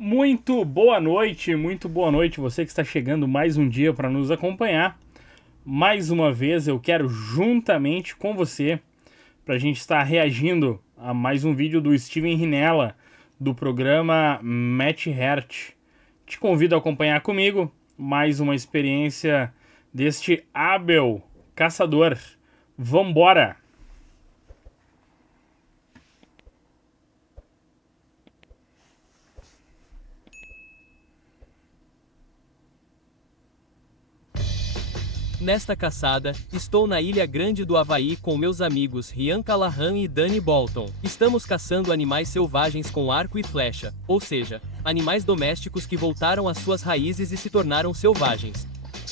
Muito boa noite você que está chegando mais um dia para nos acompanhar. Mais uma vez eu quero juntamente com você para a gente estar reagindo a mais um vídeo do Steven Rinella do programa Match Heart. Te convido a acompanhar comigo mais uma experiência deste hábil caçador. Vambora! Nesta caçada, estou na Ilha Grande do Havaí com meus amigos Rian Callahan e Danny Bolton. Estamos caçando animais selvagens com arco e flecha, ou seja, animais domésticos que voltaram às suas raízes e se tornaram selvagens.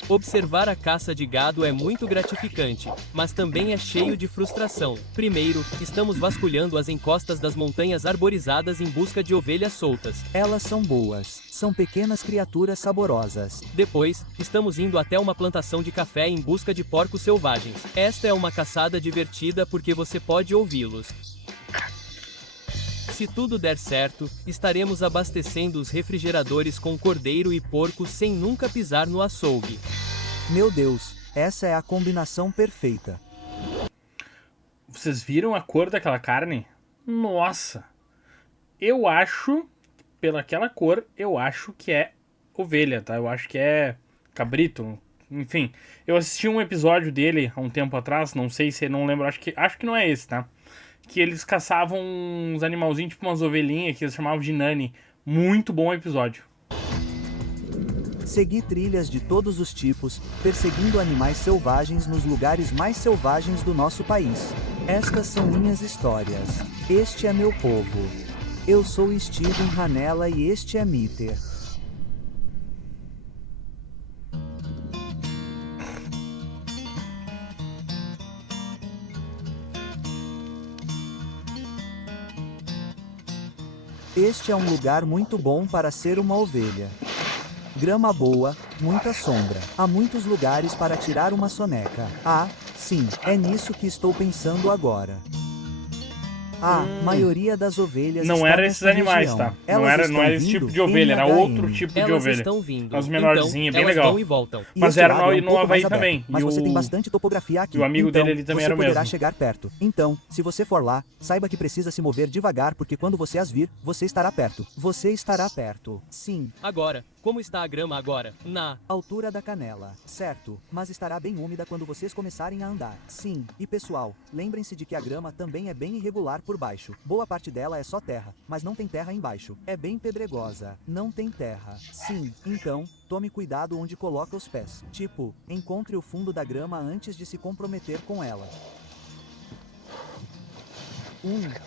Observar a caça de gado é muito gratificante, mas também é cheio de frustração. Primeiro, estamos vasculhando as encostas das montanhas arborizadas em busca de ovelhas soltas. Elas são boas, são pequenas criaturas saborosas. Depois, estamos indo até uma plantação de café em busca de porcos selvagens. Esta é uma caçada divertida porque você pode ouvi-los. Se tudo der certo, estaremos abastecendo os refrigeradores com cordeiro e porco sem nunca pisar no açougue. Meu Deus, essa é a combinação perfeita. Vocês viram a cor daquela carne? Nossa! Eu acho, pelaquela cor, eu acho que é ovelha, tá? Eu acho que é cabrito, enfim. Eu assisti um episódio dele há um tempo atrás, não sei se, não lembro, acho que não é esse, tá? Que eles caçavam uns animalzinhos, tipo umas ovelhinhas, que eles chamavam de nani. Muito bom episódio. Segui trilhas de todos os tipos, perseguindo animais selvagens nos lugares mais selvagens do nosso país. Estas são minhas histórias. Este é meu povo. Eu sou Steven Rinella e este é Mitter. Este é um lugar muito bom para ser uma ovelha. Grama boa, muita sombra. Há muitos lugares para tirar uma soneca. Ah, sim, é nisso que estou pensando agora. A maioria das ovelhas Não está era nessa esses animais, região. tá? Elas Não era estão esse tipo vindo de ovelha, era NHN. outro tipo de Elas ovelha. estão vindo. As menorzinhas, bem elas legal. vão e voltam. E Mas este era lado é um no pouco Havaí mais aberto, também. mas E você tem o- bastante topografia aqui. e o amigo então, dele ali também você era o poderá mesmo. chegar perto. Então, se você for lá, saiba que precisa se mover devagar porque quando você as vir, você estará perto. Você estará perto. Sim, Agora, como está a grama agora? Na altura da canela, certo, mas estará bem úmida quando vocês começarem a andar. Sim, e pessoal, lembrem-se de que a grama também é bem irregular por baixo. Boa parte dela é só terra, mas não tem terra embaixo. É bem pedregosa, não tem terra. Sim, então, tome cuidado onde coloca os pés. Tipo, encontre o fundo da grama antes de se comprometer com ela.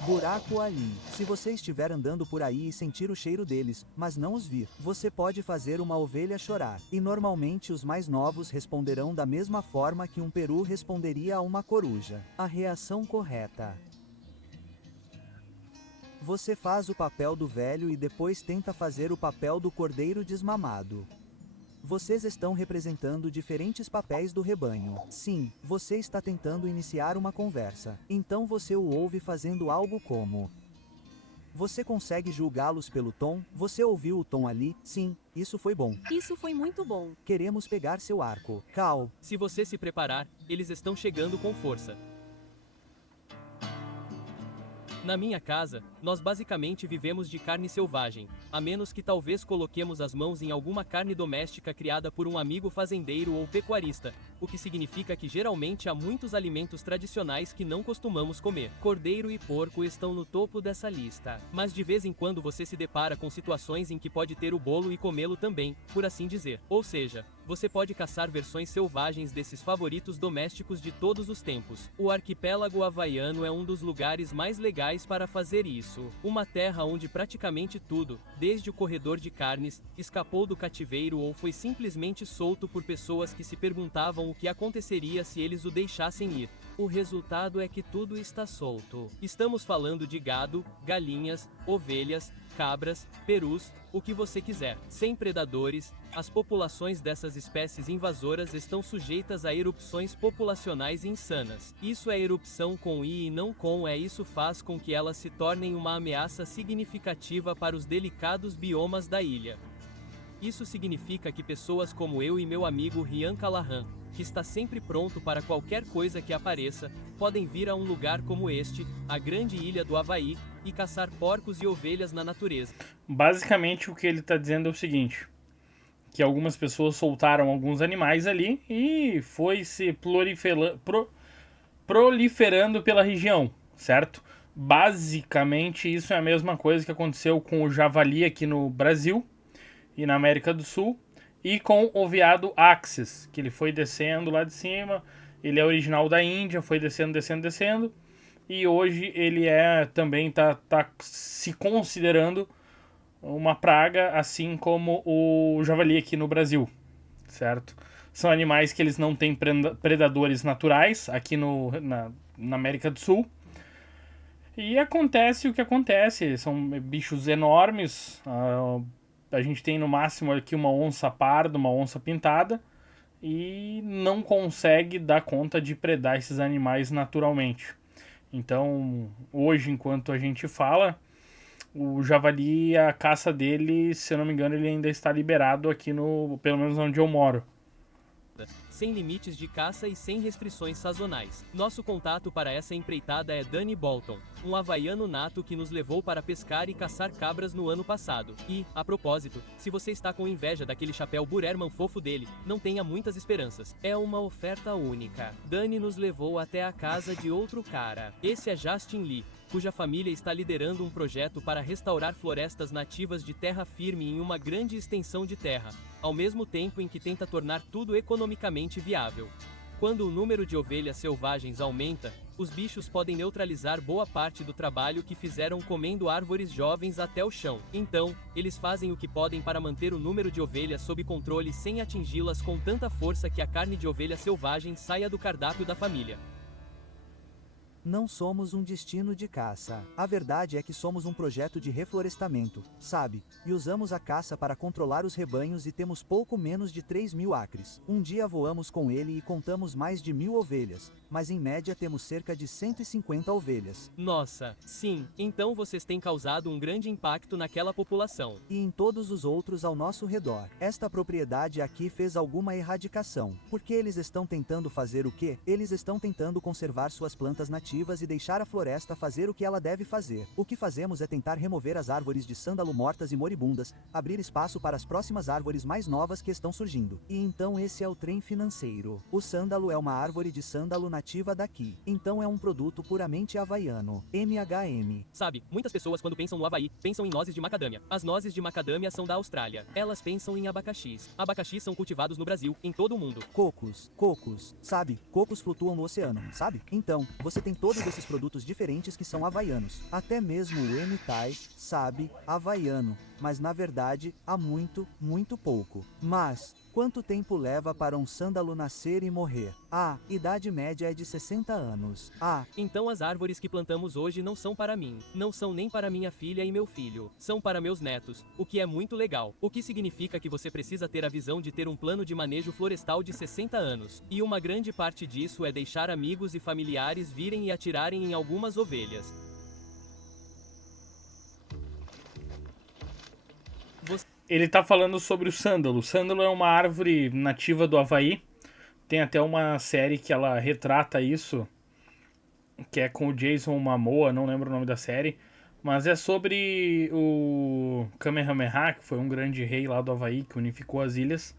Buraco ali. Se você estiver andando por aí e sentir o cheiro deles, mas não os vir, você pode fazer uma ovelha chorar. E normalmente os mais novos responderão da mesma forma que um peru responderia a uma coruja. A reação correta. Você faz o papel do velho e depois tenta fazer o papel do cordeiro desmamado. Vocês estão representando diferentes papéis do rebanho. Sim, você está tentando iniciar uma conversa. Então você o ouve fazendo algo como: você consegue julgá-los pelo tom? Você ouviu o tom ali? Sim, isso foi bom. Isso foi muito bom. Queremos pegar seu arco. Cal. Se você se preparar, eles estão chegando com força. Na minha casa, nós basicamente vivemos de carne selvagem, a menos que talvez coloquemos as mãos em alguma carne doméstica criada por um amigo fazendeiro ou pecuarista, o que significa que geralmente há muitos alimentos tradicionais que não costumamos comer. Cordeiro e porco estão no topo dessa lista, mas de vez em quando você se depara com situações em que pode ter o bolo e comê-lo também, por assim dizer. Ou seja, você pode caçar versões selvagens desses favoritos domésticos de todos os tempos. O arquipélago havaiano é um dos lugares mais legais para fazer isso. Uma terra onde praticamente tudo, desde o corredor de carnes, escapou do cativeiro ou foi simplesmente solto por pessoas que se perguntavam o que aconteceria se eles o deixassem ir. O resultado é que tudo está solto. Estamos falando de gado, galinhas, ovelhas, cabras, perus, o que você quiser. Sem predadores, as populações dessas espécies invasoras estão sujeitas a erupções populacionais insanas. Isso é erupção com I e não com E. Isso faz com que elas se tornem uma ameaça significativa para os delicados biomas da ilha. Isso significa que pessoas como eu e meu amigo Rian Callahan, que está sempre pronto para qualquer coisa que apareça, podem vir a um lugar como este, a grande ilha do Havaí, e caçar porcos e ovelhas na natureza. Basicamente o que ele está dizendo é o seguinte, que algumas pessoas soltaram alguns animais ali e foi se proliferando pela região, certo? Basicamente isso é a mesma coisa que aconteceu com o javali aqui no Brasil e na América do Sul, e com o veado Axis, que ele foi descendo lá de cima, ele é original da Índia, foi descendo, e hoje ele também tá se considerando uma praga, assim como o javali aqui no Brasil, certo? São animais que eles não têm predadores naturais aqui na América do Sul, e acontece o que acontece, são bichos enormes. A gente tem no máximo aqui uma onça parda, uma onça pintada, e não consegue dar conta de predar esses animais naturalmente. Então, hoje, enquanto a gente fala, o javali, a caça dele, se eu não me engano, ele ainda está liberado aqui pelo menos onde eu moro. Sem limites de caça e sem restrições sazonais. Nosso contato para essa empreitada é Danny Bolton, um havaiano nato que nos levou para pescar e caçar cabras no ano passado. E, a propósito, se você está com inveja daquele chapéu Burerman fofo dele, não tenha muitas esperanças. É uma oferta única. Danny nos levou até a casa de outro cara. Esse é Justin Lee, cuja família está liderando um projeto para restaurar florestas nativas de terra firme em uma grande extensão de terra, ao mesmo tempo em que tenta tornar tudo economicamente viável. Quando o número de ovelhas selvagens aumenta, os bichos podem neutralizar boa parte do trabalho que fizeram comendo árvores jovens até o chão. Então, eles fazem o que podem para manter o número de ovelhas sob controle sem atingi-las com tanta força que a carne de ovelha selvagem saia do cardápio da família. Não somos um destino de caça. A verdade é que somos um projeto de reflorestamento, sabe? E usamos a caça para controlar os rebanhos e temos pouco menos de 3.000 acres. Um dia voamos com ele e contamos mais de 1.000 ovelhas, mas em média temos cerca de 150 ovelhas. Nossa, sim, então vocês têm causado um grande impacto naquela população. E em todos os outros ao nosso redor. Esta propriedade aqui fez alguma erradicação. Porque eles estão tentando fazer o quê? Eles estão tentando conservar suas plantas nativas e deixar a floresta fazer o que ela deve fazer. O que fazemos é tentar remover as árvores de sândalo mortas e moribundas, abrir espaço para as próximas árvores mais novas que estão surgindo. E então esse é o trem financeiro. O sândalo é uma árvore de sândalo nativa daqui. Então é um produto puramente havaiano. MHM. Sabe, muitas pessoas quando pensam no Havaí, pensam em nozes de macadâmia. As nozes de macadâmia são da Austrália. Elas pensam em abacaxis. Abacaxis são cultivados no Brasil, em todo o mundo. Cocos, sabe? Cocos flutuam no oceano, sabe? Então, você tem todos esses produtos diferentes que são havaianos. Até mesmo o M-Tai, sabe, havaiano. Mas na verdade, há muito pouco. Mas, quanto tempo leva para um sândalo nascer e morrer? Idade média é de 60 anos. Então as árvores que plantamos hoje não são para mim. Não são nem para minha filha e meu filho. São para meus netos, o que é muito legal. O que significa que você precisa ter a visão de ter um plano de manejo florestal de 60 anos. E uma grande parte disso é deixar amigos e familiares virem e atirarem em algumas ovelhas. Ele tá falando sobre o sândalo. O sândalo é uma árvore nativa do Havaí. Tem até uma série que ela retrata isso, que é com o Jason Momoa, não lembro o nome da série. Mas é sobre o Kamehameha, que foi um grande rei lá do Havaí, que unificou as ilhas.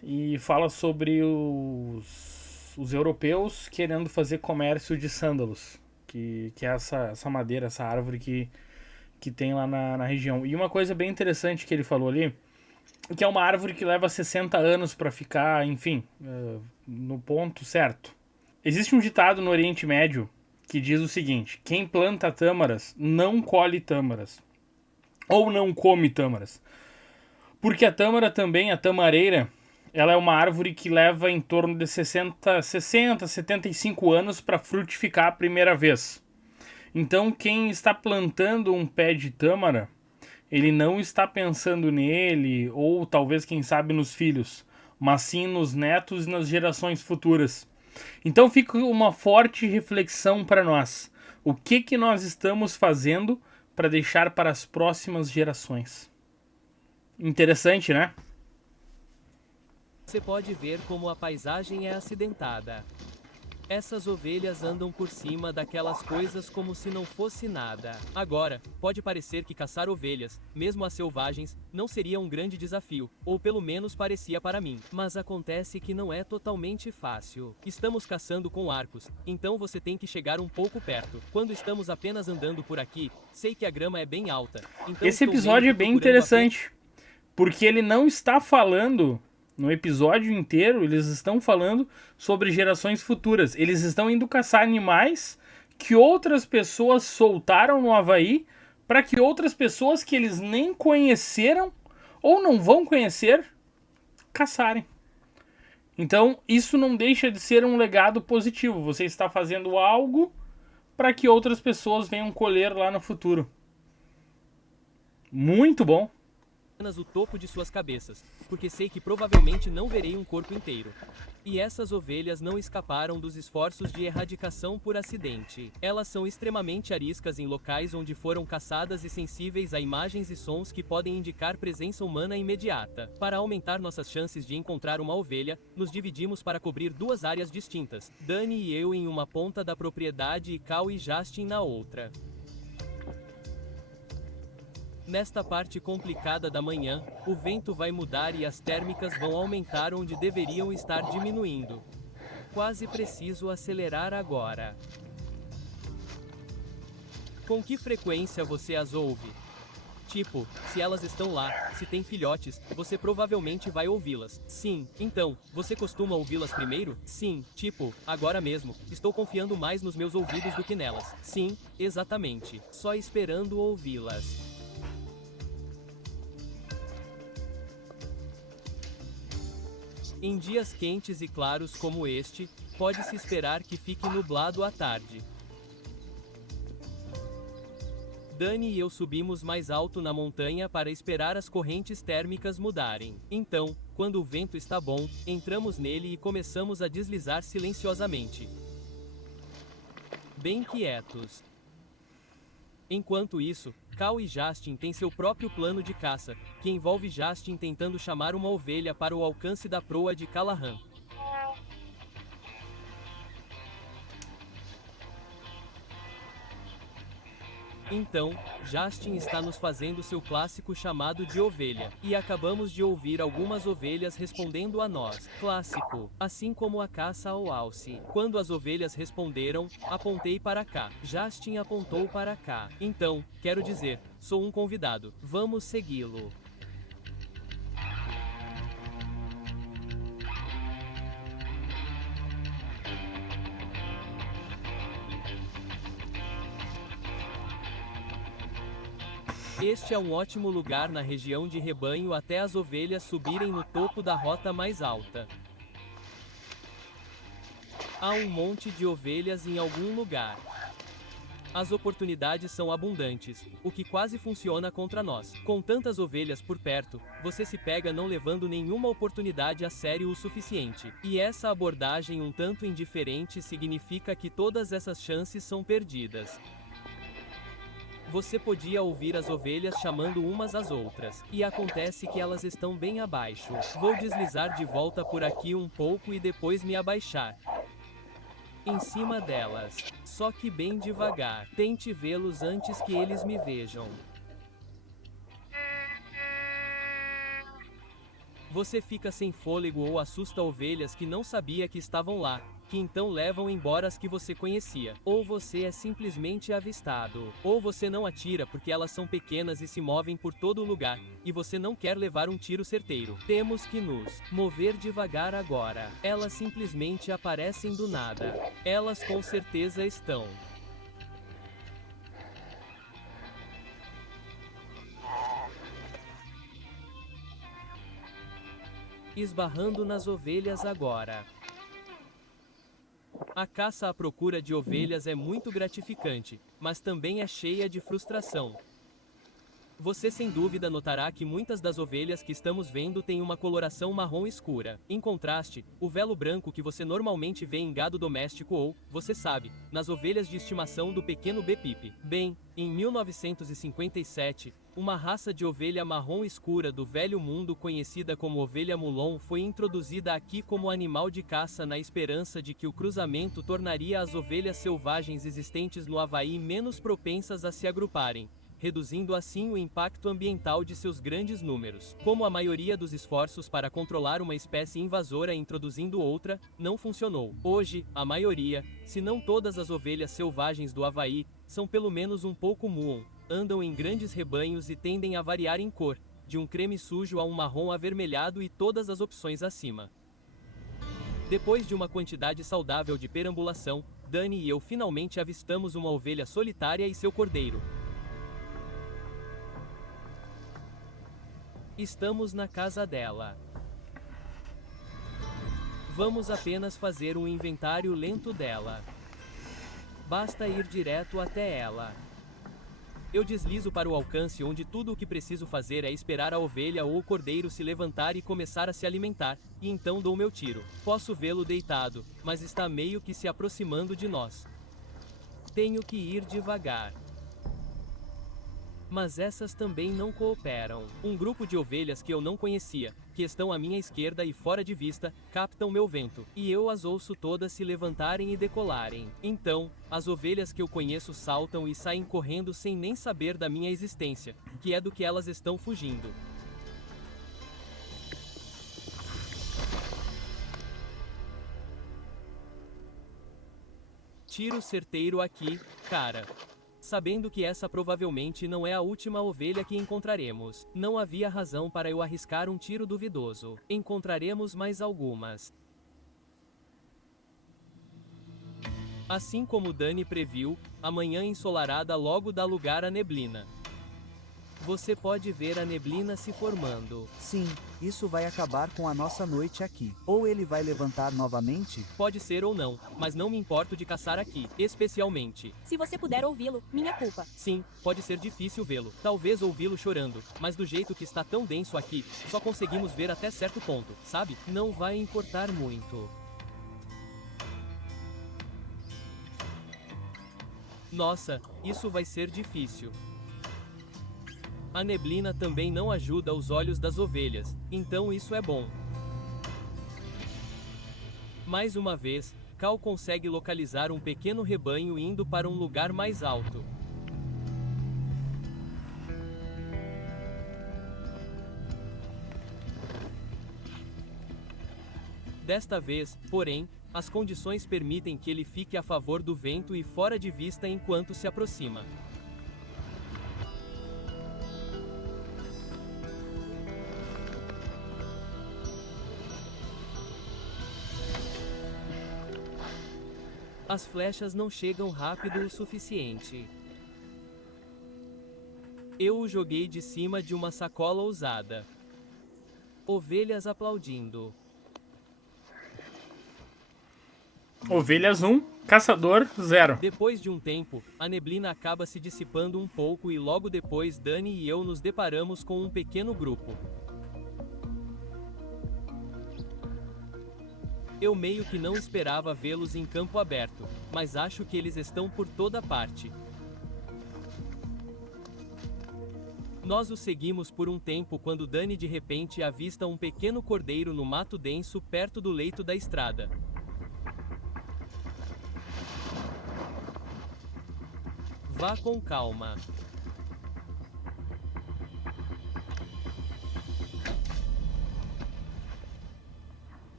E fala sobre os europeus querendo fazer comércio de sândalos, que é essa madeira, essa árvore que tem lá na região. E uma coisa bem interessante que ele falou ali, que é uma árvore que leva 60 anos para ficar, enfim, no ponto certo. Existe um ditado no Oriente Médio que diz o seguinte: quem planta tâmaras não colhe tâmaras, ou não come tâmaras. Porque a tâmara também, a tamareira, ela é uma árvore que leva em torno de 60, 75 anos para frutificar a primeira vez. Então, quem está plantando um pé de tâmara ele não está pensando nele, ou talvez, quem sabe, nos filhos, mas sim nos netos e nas gerações futuras. Então fica uma forte reflexão para nós. O que nós estamos fazendo para deixar para as próximas gerações? Interessante, né? Você pode ver como a paisagem é acidentada. Essas ovelhas andam por cima daquelas coisas como se não fosse nada. Agora, pode parecer que caçar ovelhas, mesmo as selvagens, não seria um grande desafio, ou pelo menos parecia para mim. Mas acontece que não é totalmente fácil. Estamos caçando com arcos, então você tem que chegar um pouco perto. Quando estamos apenas andando por aqui, sei que a grama é bem alta. Então Esse estou episódio meio é que bem procurando interessante, porque ele não está falando, no episódio inteiro, eles estão falando sobre gerações futuras. Eles estão indo caçar animais que outras pessoas soltaram no Havaí para que outras pessoas que eles nem conheceram ou não vão conhecer caçarem. Então, isso não deixa de ser um legado positivo. Você está fazendo algo para que outras pessoas venham colher lá no futuro. Muito bom. apenas o topo de suas cabeças, porque sei que provavelmente não verei um corpo inteiro. E essas ovelhas não escaparam dos esforços de erradicação por acidente. Elas são extremamente ariscas em locais onde foram caçadas e sensíveis a imagens e sons que podem indicar presença humana imediata. Para aumentar nossas chances de encontrar uma ovelha, nos dividimos para cobrir duas áreas distintas, Dani e eu em uma ponta da propriedade e Cal e Justin na outra. Nesta parte complicada da manhã, o vento vai mudar e as térmicas vão aumentar onde deveriam estar diminuindo. Quase preciso acelerar agora. Com que frequência você as ouve? Tipo, se elas estão lá, se tem filhotes, você provavelmente vai ouvi-las. Sim, então, você costuma ouvi-las primeiro? Sim, tipo, agora mesmo, estou confiando mais nos meus ouvidos do que nelas. Sim, exatamente, só esperando ouvi-las. Em dias quentes e claros como este, pode-se esperar que fique nublado à tarde. Dani e eu subimos mais alto na montanha para esperar as correntes térmicas mudarem. Então, quando o vento está bom, entramos nele e começamos a deslizar silenciosamente. Bem quietos. Enquanto isso, Cal e Justin têm seu próprio plano de caça, que envolve Justin tentando chamar uma ovelha para o alcance da proa de Callahan. Então, Justin está nos fazendo seu clássico chamado de ovelha, e acabamos de ouvir algumas ovelhas respondendo a nós. Clássico, assim como a caça ao alce. Quando as ovelhas responderam, apontei para cá. Justin apontou para cá. Então, quero dizer, sou um convidado. Vamos segui-lo. Este é um ótimo lugar na região de rebanho até as ovelhas subirem no topo da rota mais alta. Há um monte de ovelhas em algum lugar. As oportunidades são abundantes, o que quase funciona contra nós. Com tantas ovelhas por perto, você se pega não levando nenhuma oportunidade a sério o suficiente. E essa abordagem um tanto indiferente significa que todas essas chances são perdidas. Você podia ouvir as ovelhas chamando umas às outras, e acontece que elas estão bem abaixo. Vou deslizar de volta por aqui um pouco e depois me abaixar em cima delas, só que bem devagar. Tente vê-los antes que eles me vejam. Você fica sem fôlego ou assusta ovelhas que não sabia que estavam lá, que então levam embora as que você conhecia. Ou você é simplesmente avistado. Ou você não atira porque elas são pequenas e se movem por todo lugar, e você não quer levar um tiro certeiro. Temos que nos mover devagar agora. Elas simplesmente aparecem do nada. Elas com certeza estão esbarrando nas ovelhas agora. A caça à procura de ovelhas é muito gratificante, mas também é cheia de frustração. Você sem dúvida notará que muitas das ovelhas que estamos vendo têm uma coloração marrom escura. Em contraste, o velo branco que você normalmente vê em gado doméstico ou, você sabe, nas ovelhas de estimação do pequeno Bepip. Bem, em 1957, uma raça de ovelha marrom escura do Velho Mundo conhecida como ovelha Moulon foi introduzida aqui como animal de caça na esperança de que o cruzamento tornaria as ovelhas selvagens existentes no Havaí menos propensas a se agruparem, reduzindo assim o impacto ambiental de seus grandes números. Como a maioria dos esforços para controlar uma espécie invasora introduzindo outra, não funcionou. Hoje, a maioria, se não todas as ovelhas selvagens do Havaí, são pelo menos um pouco muon, andam em grandes rebanhos e tendem a variar em cor, de um creme sujo a um marrom avermelhado e todas as opções acima. Depois de uma quantidade saudável de perambulação, Dani e eu finalmente avistamos uma ovelha solitária e seu cordeiro. Estamos na casa dela. Vamos apenas fazer um inventário lento dela. Basta ir direto até ela. Eu deslizo para o alcance onde tudo o que preciso fazer é esperar a ovelha ou o cordeiro se levantar e começar a se alimentar, e então dou meu tiro. Posso vê-lo deitado, mas está meio que se aproximando de nós. Tenho que ir devagar. Mas essas também não cooperam. Um grupo de ovelhas que eu não conhecia, que estão à minha esquerda e fora de vista, captam meu vento, e eu as ouço todas se levantarem e decolarem. Então, as ovelhas que eu conheço saltam e saem correndo sem nem saber da minha existência, que é do que elas estão fugindo. Tiro certeiro aqui, cara. Sabendo que essa provavelmente não é a última ovelha que encontraremos, não havia razão para eu arriscar um tiro duvidoso. Encontraremos mais algumas. Assim como Dani previu, a manhã ensolarada logo dá lugar à neblina. Você pode ver a neblina se formando. Sim, isso vai acabar com a nossa noite aqui. Ou ele vai levantar novamente? Pode ser ou não, mas não me importo de caçar aqui, especialmente. Se você puder ouvi-lo, minha culpa. Sim, pode ser difícil vê-lo. Talvez ouvi-lo chorando, mas do jeito que está tão denso aqui, só conseguimos ver até certo ponto, sabe? Não vai importar muito. Nossa, isso vai ser difícil. A neblina também não ajuda os olhos das ovelhas, então isso é bom. Mais uma vez, Cal consegue localizar um pequeno rebanho indo para um lugar mais alto. Desta vez, porém, as condições permitem que ele fique a favor do vento e fora de vista enquanto se aproxima. As flechas não chegam rápido o suficiente. Eu o joguei de cima de uma sacola ousada. Ovelhas aplaudindo. Ovelhas 1, caçador 0. Depois de um tempo, a neblina acaba se dissipando um pouco e logo depois Dani e eu nos deparamos com um pequeno grupo. Eu meio que não esperava vê-los em campo aberto, mas acho que eles estão por toda parte. Nós os seguimos por um tempo quando Dani de repente avista um pequeno cordeiro no mato denso perto do leito da estrada. Vá com calma.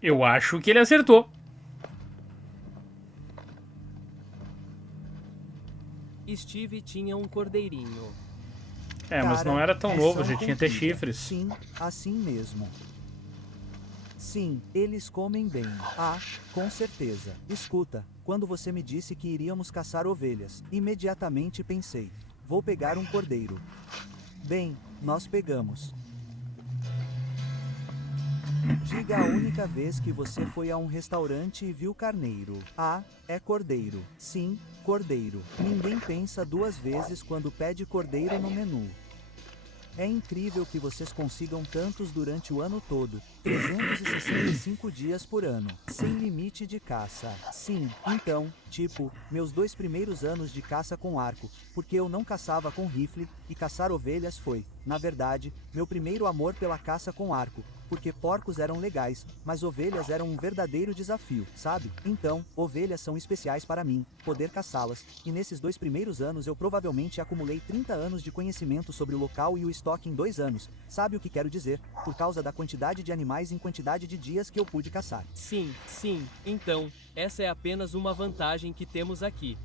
Eu acho que ele acertou. Steve tinha um cordeirinho. Mas não era tão novo, já tinha até chifres. Sim, assim mesmo. Sim, eles comem bem. Ah, com certeza. Escuta, quando você me disse que iríamos caçar ovelhas, imediatamente pensei, vou pegar um cordeiro. Bem, nós pegamos. Diga a única vez que você foi a um restaurante e viu carneiro. Ah, é cordeiro. Sim, Cordeiro. Ninguém pensa duas vezes quando pede cordeiro no menu. É incrível que vocês consigam tantos durante o ano todo, 365 dias por ano, sem limite de caça. Sim, então, tipo, meus 2 primeiros anos de caça com arco, porque eu não caçava com rifle, e caçar ovelhas foi, na verdade, meu primeiro amor pela caça com arco, porque porcos eram legais, mas ovelhas eram um verdadeiro desafio, sabe? Então, ovelhas são especiais para mim, poder caçá-las, e nesses 2 primeiros anos eu provavelmente acumulei 30 anos de conhecimento sobre o local e o estoque em 2 anos, sabe o que quero dizer? Por causa da quantidade de animais em quantidade de dias que eu pude caçar. Sim, sim, então, essa é apenas uma vantagem que temos aqui.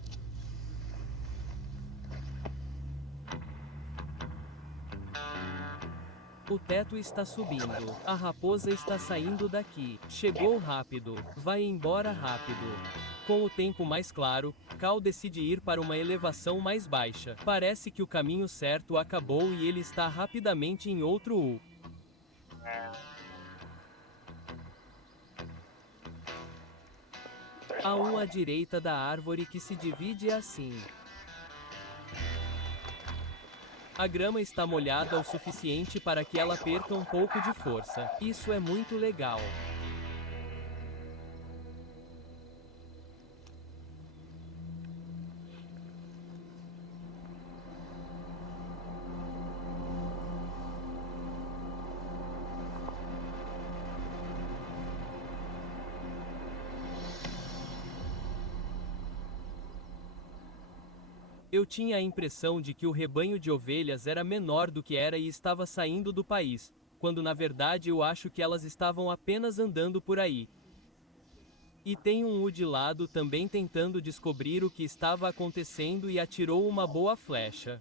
O teto está subindo. A raposa está saindo daqui. Chegou rápido. Vai embora rápido. Com o tempo mais claro, Cal decide ir para uma elevação mais baixa. Parece que o caminho certo acabou e ele está rapidamente em outro U. Há um à direita da árvore que se divide assim. A grama está molhada o suficiente para que ela perca um pouco de força. Isso é muito legal. Eu tinha a impressão de que o rebanho de ovelhas era menor do que era e estava saindo do país, quando na verdade eu acho que elas estavam apenas andando por aí. E tem um U de lado também tentando descobrir o que estava acontecendo e atirou uma boa flecha.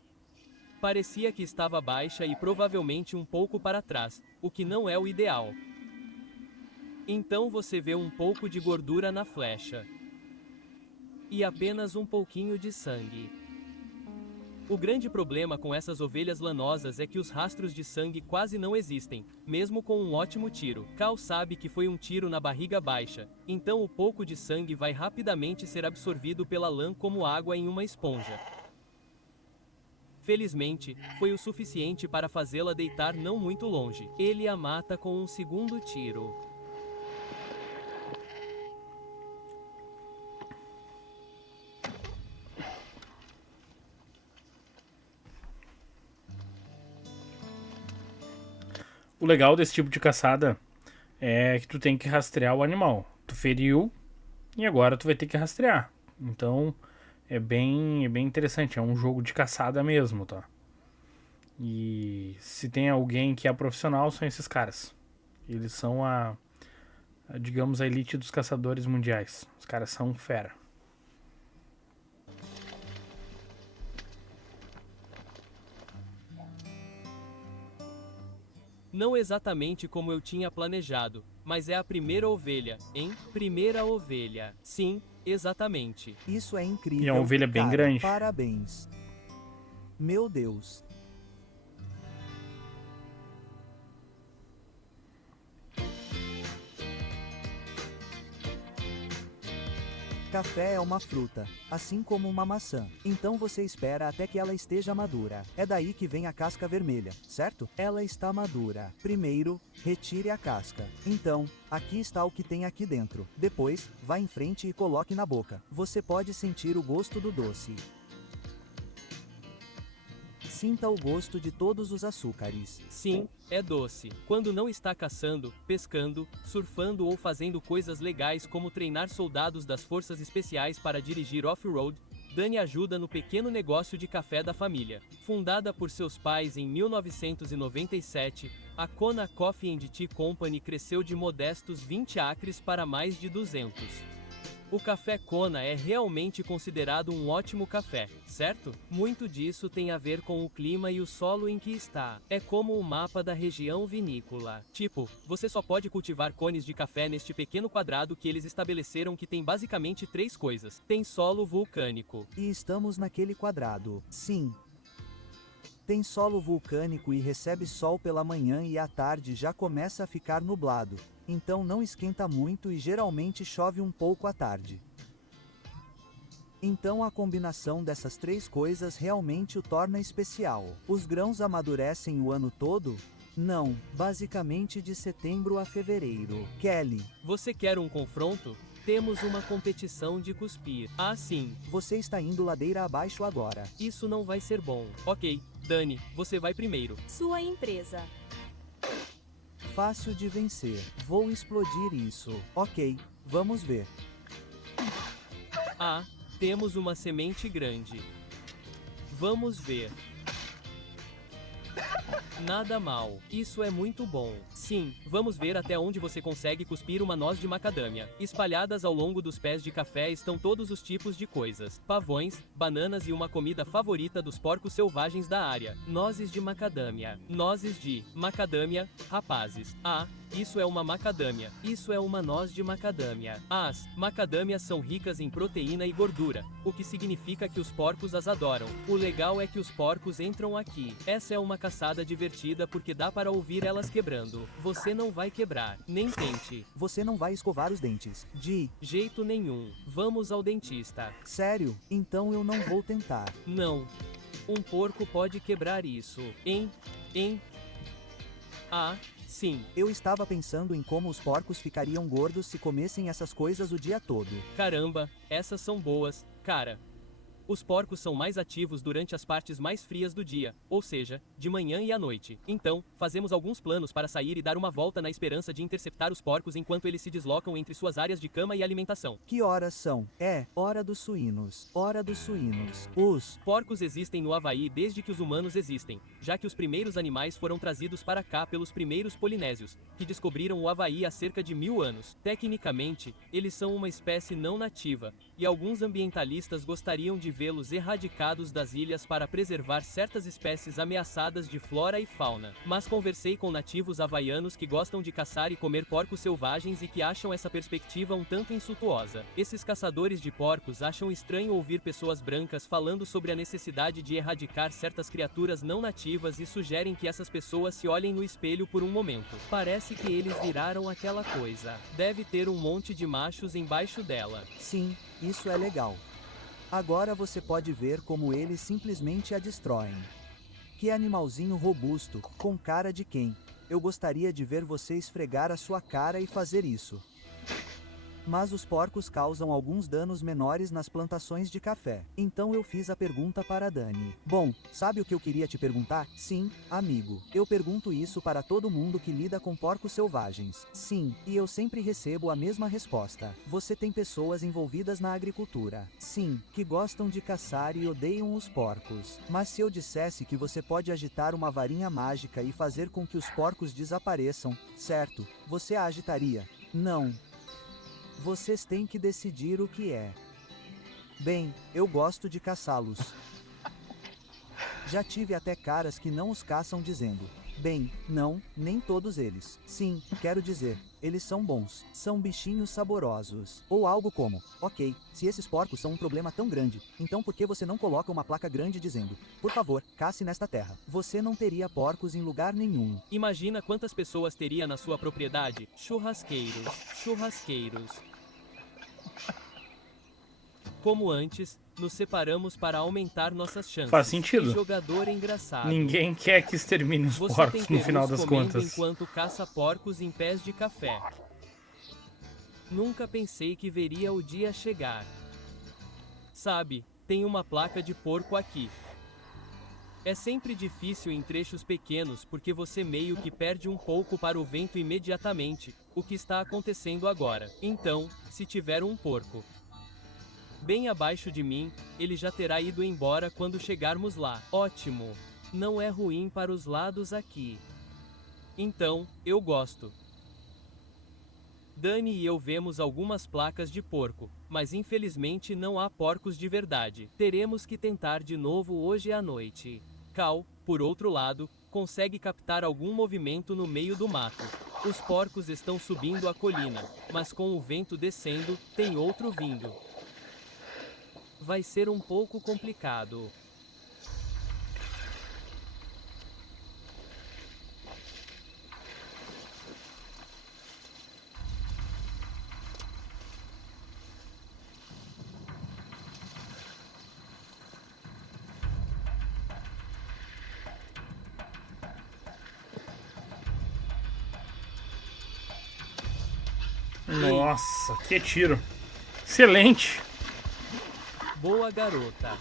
Parecia que estava baixa e provavelmente um pouco para trás, o que não é o ideal. Então você vê um pouco de gordura na flecha. E apenas um pouquinho de sangue. O grande problema com essas ovelhas lanosas é que os rastros de sangue quase não existem, mesmo com um ótimo tiro. Cal sabe que foi um tiro na barriga baixa, então o pouco de sangue vai rapidamente ser absorvido pela lã como água em uma esponja. Felizmente, foi o suficiente para fazê-la deitar não muito longe. Ele a mata com um segundo tiro. O legal desse tipo de caçada é que tu tem que rastrear o animal. Tu feriu e agora tu vai ter que rastrear. Então é bem interessante. É um jogo de caçada mesmo, tá? E se tem alguém que é profissional, são esses caras. Eles são digamos, a elite dos caçadores mundiais. Os caras são fera. Não exatamente como eu tinha planejado, mas é a primeira ovelha, hein? Primeira ovelha. Sim, exatamente. Isso é incrível. E é uma ovelha bem cara, grande. Parabéns. Meu Deus. Café é uma fruta, assim como uma maçã. Então você espera até que ela esteja madura. É daí que vem a casca vermelha, certo? Ela está madura. Primeiro, retire a casca. Então, aqui está o que tem aqui dentro. Depois, vá em frente e coloque na boca. Você pode sentir o gosto do doce. Sinta o gosto de todos os açúcares. Sim, é doce. Quando não está caçando, pescando, surfando ou fazendo coisas legais como treinar soldados das forças especiais para dirigir off-road, Dani ajuda no pequeno negócio de café da família. Fundada por seus pais em 1997, a Kona Coffee and Tea Company cresceu de modestos 20 acres para mais de 200. O café Kona é realmente considerado um ótimo café, certo? Muito disso tem a ver com o clima e o solo em que está. É como o mapa da região vinícola. Tipo, você só pode cultivar cones de café neste pequeno quadrado que eles estabeleceram que tem basicamente 3 coisas. Tem solo vulcânico. E estamos naquele quadrado. Sim. Tem solo vulcânico e recebe sol pela manhã e à tarde já começa a ficar nublado. Então não esquenta muito e geralmente chove um pouco à tarde. Então a combinação dessas três coisas realmente o torna especial. Os grãos amadurecem o ano todo? Não, basicamente de setembro a fevereiro. Kelly, Você quer um confronto? Temos uma competição de cuspir. Ah, sim. você está indo ladeira abaixo agora. Isso não vai ser bom. Ok, Dani, você vai primeiro. Sua empresa. Fácil de vencer. Vou explodir isso. Ok, vamos ver. Ah, temos uma semente grande. Vamos ver. Nada mal. Isso é muito bom. Sim, vamos ver até onde você consegue cuspir uma noz de macadâmia. Espalhadas ao longo dos pés de café estão todos os tipos de coisas: pavões, bananas e uma comida favorita dos porcos selvagens da área: nozes de macadâmia. Nozes de macadâmia, rapazes. Ah, isso é uma macadâmia. Isso é uma noz de macadâmia. As macadâmias são ricas em proteína e gordura, o que significa que os porcos as adoram. O legal é que os porcos entram aqui. Essa é uma caçada divertida porque dá para ouvir elas quebrando. Você não vai quebrar, nem tente. Você não vai escovar os dentes. De Jeito nenhum. Vamos ao dentista. sério? Então eu não vou tentar. Não. Um porco pode quebrar isso. Ah, sim. Eu estava pensando em como os porcos ficariam gordos se comessem essas coisas o dia todo. Caramba, essas são boas, cara. Os porcos são mais ativos durante as partes mais frias do dia, ou seja, de manhã e à noite. Então, fazemos alguns planos para sair e dar uma volta na esperança de interceptar os porcos enquanto eles se deslocam entre suas áreas de cama e alimentação. Que horas são? É, hora dos suínos. Hora dos suínos. Os Porcos existem no Havaí desde que os humanos existem, já que os primeiros animais foram trazidos para cá pelos primeiros polinésios, que descobriram o Havaí há cerca de 1000 anos. Tecnicamente, eles são uma espécie não nativa, e alguns ambientalistas gostariam de vê-los erradicados das ilhas para preservar certas espécies ameaçadas de flora e fauna. Mas conversei com nativos havaianos que gostam de caçar e comer porcos selvagens e que acham essa perspectiva um tanto insultuosa. Esses caçadores de porcos acham estranho ouvir pessoas brancas falando sobre a necessidade de erradicar certas criaturas não nativas e sugerem que essas pessoas se olhem no espelho por um momento. Parece que eles viraram aquela coisa. Deve ter um monte de machos embaixo dela. sim, isso é legal. Agora você pode ver como eles simplesmente a destroem. Que animalzinho robusto, com cara de quem? Eu gostaria de ver você esfregar a sua cara e fazer isso. Mas os porcos causam alguns danos menores nas plantações de café. Então eu fiz a pergunta para Dani. Bom, sabe o que eu queria te perguntar? Sim, amigo. Eu pergunto isso para todo mundo que lida com porcos selvagens. Sim, e eu sempre recebo a mesma resposta. Você tem pessoas envolvidas na agricultura. Sim, que gostam de caçar e odeiam os porcos. Mas se eu dissesse que você pode agitar uma varinha mágica e fazer com que os porcos desapareçam, certo? Você a agitaria? Não. Vocês têm que decidir o que é. Bem, eu gosto de caçá-los. Já tive até caras que não os caçam dizendo: bem, não, nem todos eles. Sim, quero dizer, eles são bons. São bichinhos saborosos. Ou algo como: ok, se esses porcos são um problema tão grande, então por que você não coloca uma placa grande dizendo: por favor, caça nesta terra? Você não teria porcos em lugar nenhum. Imagina quantas pessoas teria na sua propriedade? Churrasqueiros. Churrasqueiros. Como antes, nos separamos para aumentar nossas chances. Faz sentido. Que jogador engraçado. Ninguém quer que extermine os Você porcos tem no final perus das comendo contas. enquanto caça porcos em pés de café. Nunca pensei que veria o dia chegar. Sabe, tem uma placa de porco aqui. É sempre difícil em trechos pequenos porque você meio que perde um pouco para o vento imediatamente, o que está acontecendo agora. Então, se tiver um porco bem abaixo de mim, ele já terá ido embora quando chegarmos lá. Ótimo! Não é ruim para os lados aqui. Então, eu gosto. Dani e eu vemos algumas placas de porco, mas infelizmente não há porcos de verdade. Teremos que tentar de novo hoje à noite. Cal, por outro lado, consegue captar algum movimento no meio do mato. Os porcos estão subindo a colina, mas com o vento descendo, tem outro vindo. Vai ser um pouco complicado. Nossa, que tiro. Excelente. Boa, garota.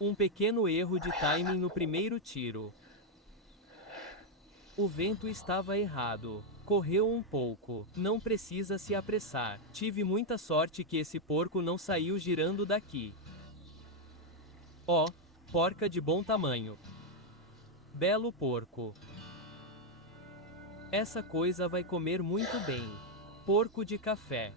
Um pequeno erro de timing no primeiro tiro. O vento estava errado. Correu um pouco. Não precisa se apressar. Tive muita sorte que esse porco não saiu girando daqui. Ó, porca de bom tamanho. Belo porco. Essa coisa vai comer muito bem. Porco de café.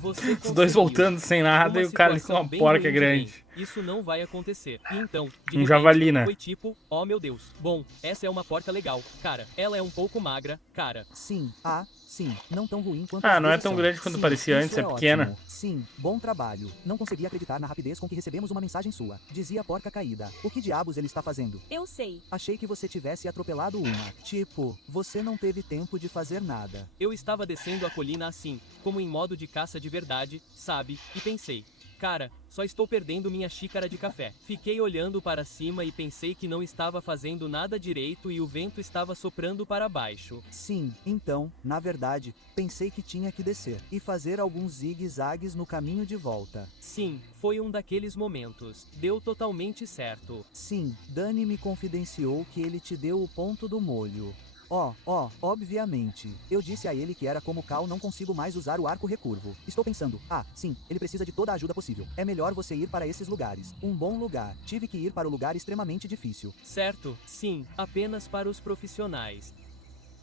Você Os dois conseguiu. voltando sem nada Uma e o cara com situação uma bem porca ruim de grande. bem. Isso não vai acontecer. E então, de Um repente, javali, né? foi tipo, oh meu Deus. Bom, essa é uma porca legal. Cara, ela é um pouco magra, cara. Sim, sim, não tão ruim quanto Ah, as não é vezes tão são. grande quanto Sim, parecia isso antes, é ótimo. pequena. Sim, bom trabalho. Não consegui acreditar na rapidez com que recebemos uma mensagem sua. Dizia a porca caída. O que diabos ele está fazendo? Eu sei. Achei que você tivesse atropelado uma. Tipo, você não teve tempo de fazer nada. Eu estava descendo a colina assim, como em modo de caça de verdade, sabe? E pensei, cara, só estou perdendo minha xícara de café. Fiquei olhando para cima e pensei que não estava fazendo nada direito e o vento estava soprando para baixo. Sim, então, na verdade, pensei que tinha que descer e fazer alguns zigue-zagues no caminho de volta. Sim, foi um daqueles momentos. Deu totalmente certo. Sim, Dani me confidenciou que ele te deu o ponto do molho. Obviamente. Eu disse a ele que era como Cal, não consigo mais usar o arco recurvo. Estou pensando, sim, ele precisa de toda a ajuda possível. É melhor você ir para esses lugares. Um bom lugar. Tive que ir para o lugar extremamente difícil. Certo, sim, apenas para os profissionais.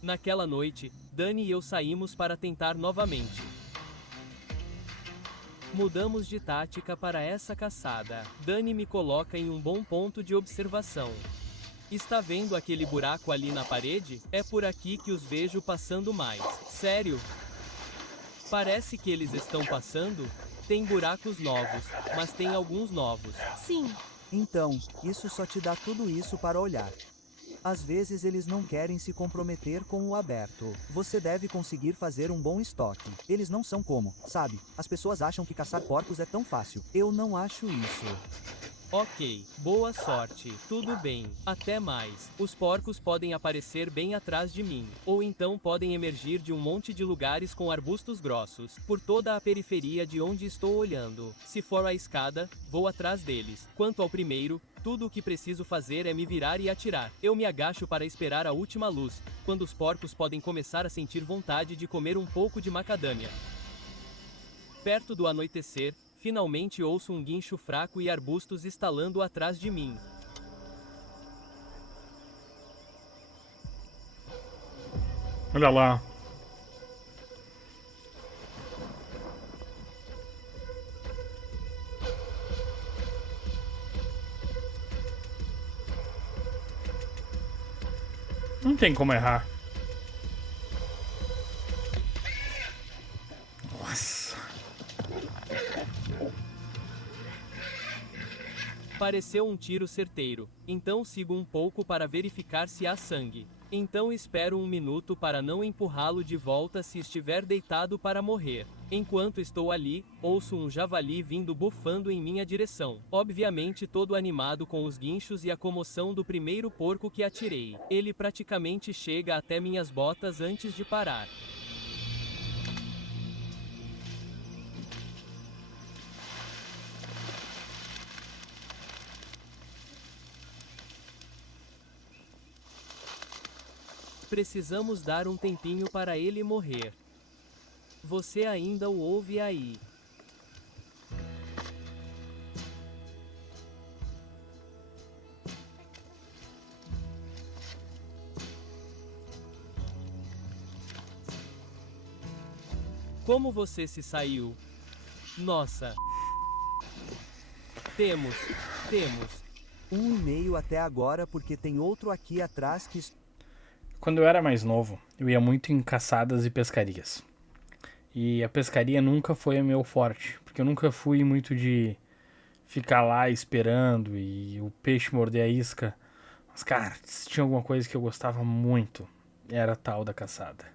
Naquela noite, Dani e eu saímos para tentar novamente. Mudamos de tática para essa caçada. Dani me coloca em um bom ponto de observação. Está vendo aquele buraco ali na parede? É por aqui que os vejo passando mais. Sério? Parece que eles estão passando? Tem buracos novos, mas tem alguns novos. Sim. Então, isso só te dá tudo isso para olhar. Às vezes eles não querem se comprometer com o aberto. Você deve conseguir fazer um bom estoque. Eles não são como, sabe? As pessoas acham que caçar porcos é tão fácil. Eu não acho isso. Ok, boa sorte. Tudo bem. Até mais. Os porcos podem aparecer bem atrás de mim, ou então podem emergir de um monte de lugares com arbustos grossos, por toda a periferia de onde estou olhando. Se for a escada, vou atrás deles. Quanto ao primeiro, tudo o que preciso fazer é me virar e atirar. Eu me agacho para esperar a última luz, quando os porcos podem começar a sentir vontade de comer um pouco de macadâmia. Perto do anoitecer, finalmente ouço um guincho fraco e arbustos estalando atrás de mim. Olha lá. Não tem como errar. Nossa. Pareceu um tiro certeiro, então sigo um pouco para verificar se há sangue. Então espero um minuto para não empurrá-lo de volta se estiver deitado para morrer. Enquanto estou ali, ouço um javali vindo bufando em minha direção. Obviamente todo animado com os guinchos e a comoção do primeiro porco que atirei. Ele praticamente chega até minhas botas antes de parar. Precisamos dar um tempinho para ele morrer. Você ainda o ouve aí. Como você se saiu? Nossa. Temos. 1,5 até agora porque tem outro aqui atrás que... Quando eu era mais novo, eu ia muito em caçadas e pescarias. E a pescaria nunca foi o meu forte, porque eu nunca fui muito de ficar lá esperando e o peixe morder a isca. Mas, cara, se tinha alguma coisa que eu gostava muito, era a tal da caçada.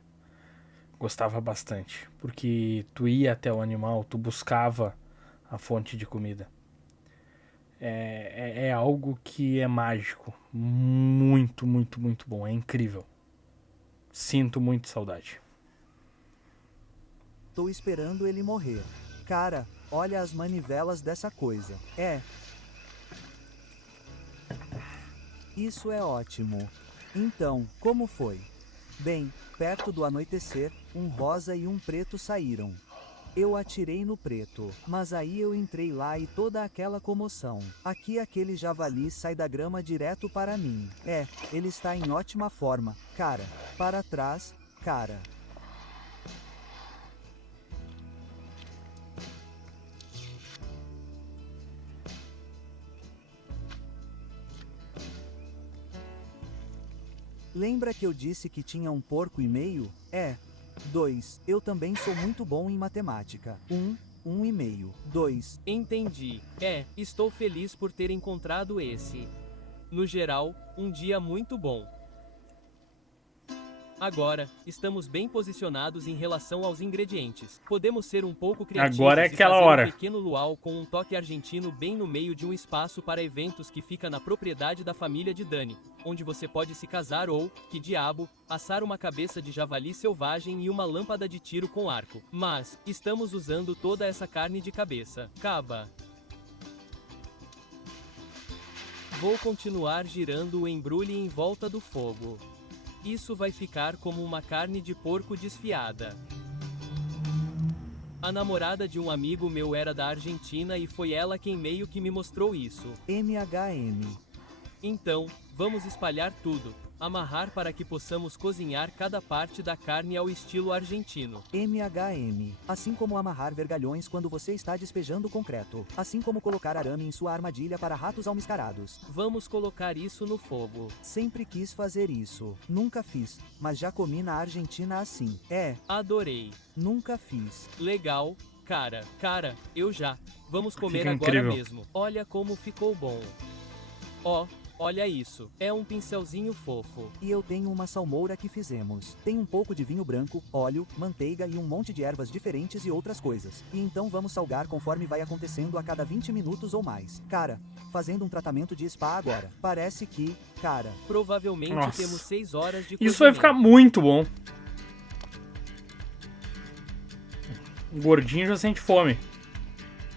Gostava bastante, porque tu ia até o animal, tu buscava a fonte de comida. É algo que é mágico. Muito, muito, muito bom. É incrível. Sinto muito saudade. Tô esperando ele morrer. Cara, olha as manivelas dessa coisa. Isso é ótimo. Então, como foi? Bem, perto do anoitecer, um rosa e um preto saíram. Eu atirei no preto, mas aí eu entrei lá e toda aquela comoção. Aqui aquele javali sai da grama direto para mim. Ele está em ótima forma, cara. Para trás, cara. Lembra que eu disse que tinha um porco e meio? 2. Eu também sou muito bom em matemática. 1 e meio. 2. Entendi. Estou feliz por ter encontrado esse. No geral, um dia muito bom. Agora, estamos bem posicionados em relação aos ingredientes. Podemos ser um pouco criativos Agora é e aquela fazer hora. um pequeno luau com um toque argentino bem no meio de um espaço para eventos que fica na propriedade da família de Dani, onde você pode se casar ou, que diabo, assar uma cabeça de javali selvagem e uma lâmpada de tiro com arco. Mas, estamos usando toda essa carne de cabeça. Caba. Vou continuar girando o embrulhe em volta do fogo. Isso vai ficar como uma carne de porco desfiada. A namorada de um amigo meu era da Argentina e foi ela quem meio que me mostrou isso. MHM. Então, vamos espalhar tudo, amarrar para que possamos cozinhar cada parte da carne ao estilo argentino. MHM. Assim como amarrar vergalhões quando você está despejando concreto. Assim como colocar arame em sua armadilha para ratos almiscarados. Vamos colocar isso no fogo. Sempre quis fazer isso. Nunca fiz, mas já comi na Argentina assim. Adorei. Nunca fiz. Legal, cara. Cara, eu já. Vamos comer Fica agora incrível. mesmo. Olha como ficou bom. Ó, olha isso. É um pincelzinho fofo. E eu tenho uma salmoura que fizemos. Tem um pouco de vinho branco, óleo, manteiga e um monte de ervas diferentes e outras coisas. E então vamos salgar conforme vai acontecendo a cada 20 minutos ou mais. Cara, fazendo um tratamento de spa agora. Parece que, cara, Provavelmente Nossa. temos 6 horas de Isso vai ficar cozimento. muito bom. O gordinho já sente fome.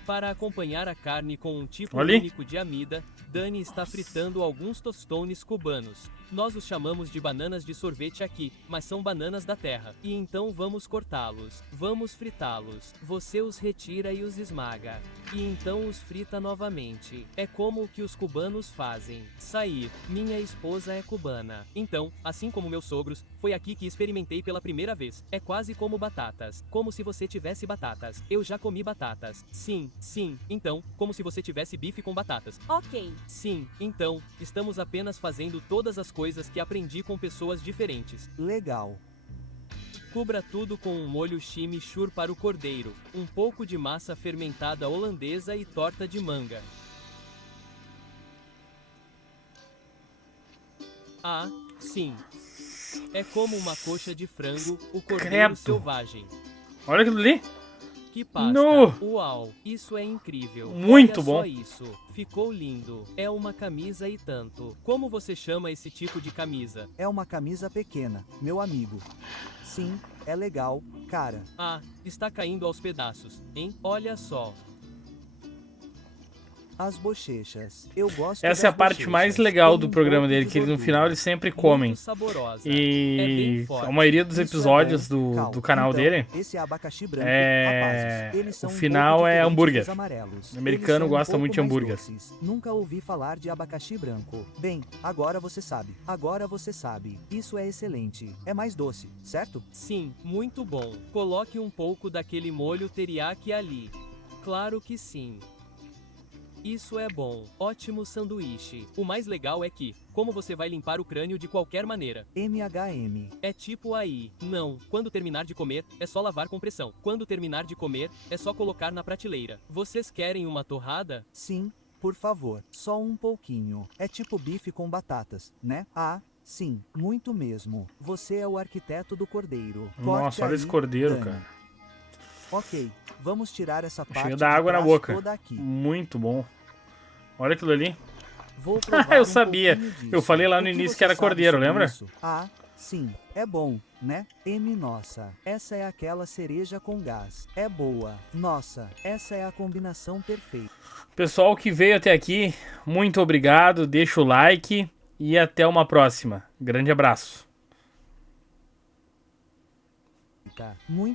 Para acompanhar a carne com um tipo Olha ali. único de amida, Dani está fritando alguns tostones cubanos. Nós os chamamos de bananas de sorvete aqui, mas são bananas da terra. E então vamos cortá-los. Vamos fritá-los. Você os retira e os esmaga. E então os frita novamente. É como o que os cubanos fazem. Sair. Minha esposa é cubana. Então, assim como meus sogros, foi aqui que experimentei pela primeira vez. É quase como batatas. Como se você tivesse batatas. Eu já comi batatas. Sim, sim. Então, como se você tivesse bife com batatas. Ok. Sim, então, estamos apenas fazendo todas as coisas que aprendi com pessoas diferentes. legal. Cubra tudo com um molho chimichurri para o cordeiro, um pouco de massa fermentada holandesa e torta de manga. Ah, sim. É como uma coxa de frango, o cordeiro Credo. selvagem. Olha aquilo ali. Que pasta! No. Uau, isso é incrível. Muito Olha bom. só isso. Ficou lindo. É uma camisa e tanto. Como você chama esse tipo de camisa? É uma camisa pequena, meu amigo. Sim, é legal, cara. Ah, está caindo aos pedaços, hein? Olha só. As bochechas. Eu gosto Essa é a das parte bochechas. mais legal Tem do um programa pouco dele, de que eles, no gordura. final eles sempre comem. Muito saborosa. É E bem forte. a maioria dos Isso é episódios bom. do Cal, canal então, dele, esse abacaxi branco, é- rapazes, eles são o um final pouco é diferentes hambúrguer. dos amarelos. O americano Eles são gosta pouco muito de mais hambúrguer. doces. Nunca ouvi falar de abacaxi branco. Bem, agora você sabe. Agora você sabe. Isso é excelente. É mais doce, certo? Sim, muito bom. Coloque um pouco daquele molho teriyaki ali. Claro que sim. Isso é bom. Ótimo sanduíche. O mais legal é que, como você vai limpar o crânio de qualquer maneira? MHM. É tipo aí. Não, quando terminar de comer, é só lavar com pressão. Quando terminar de comer, é só colocar na prateleira. Vocês querem uma torrada? Sim, por favor. Só um pouquinho. É tipo bife com batatas, né? Ah, sim, muito mesmo. Você é o arquiteto do cordeiro. Nossa, Corte olha aí, esse cordeiro, Dani. cara. Ok, vamos tirar essa parte Cheio de da água na trás boca. toda aqui. Muito bom. Olha aquilo ali. Vou provar Eu um sabia. pouquinho disso. Eu falei lá O no que início você que era sabe cordeiro, sobre lembra? isso? Ah, sim, é bom, né? Nossa, essa é aquela cereja com gás. É boa. Nossa, essa é a combinação perfeita. Pessoal que veio até aqui, muito obrigado. Deixa o like e até uma próxima. Grande abraço. Muito